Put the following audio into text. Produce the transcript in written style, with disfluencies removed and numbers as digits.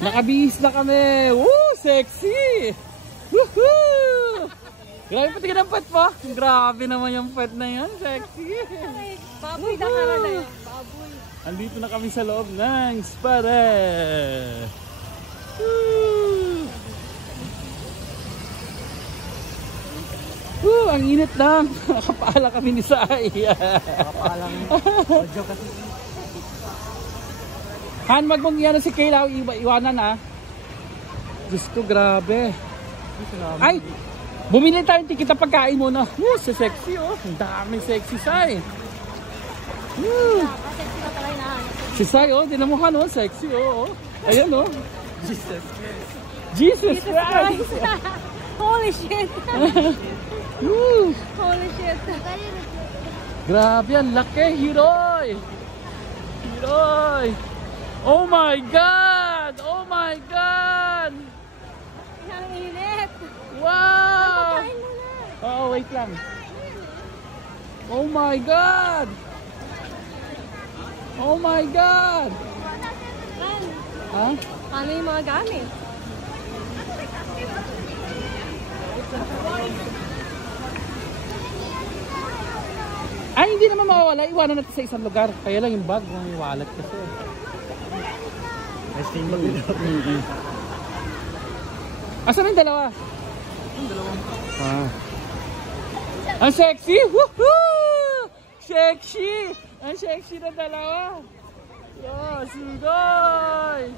Nakabihis na kami. Woo! Sexy! Woohoo! Grabe pati ka ng pet pa. Grabe naman yung pet na yan. Sexy. Baboy na kara na yun. Baboy. Andito na kami sa loob ng Spare. Ang init lang. Nakapala kami ni Sai. Nakapala kami. Audio kasi. Han, wag mong iyan si Kayla. Iwanan ah. Diyos ko, grabe. Ay! Bumili tayong tikita pagkain muna. Woo, so sexy oh. Ang daming sexy Sai. Woo. Si Sai oh, dinamuhan oh. Sexy oh. Ayan oh. Jesus Christ. Holy shit. Woo. Holy shit. Grabe, ang laki. Hiroy. Hiroy. Oh my God. Oh my God. Ang init. Wow. Kain mo na. Oo, wait lang. Oh my God. Oh my God. Ha? Ano yung mga gamit? Ay, hindi naman mawawala. Iwanan natin sa isang lugar. Kaya lang yung bag, may wallet kasi. May single dito. Asan yung dalawa? Yung dalawa. Ang sexy! Woohoo! Sexy! Ang sexy na dalawa! Yo, sugoy!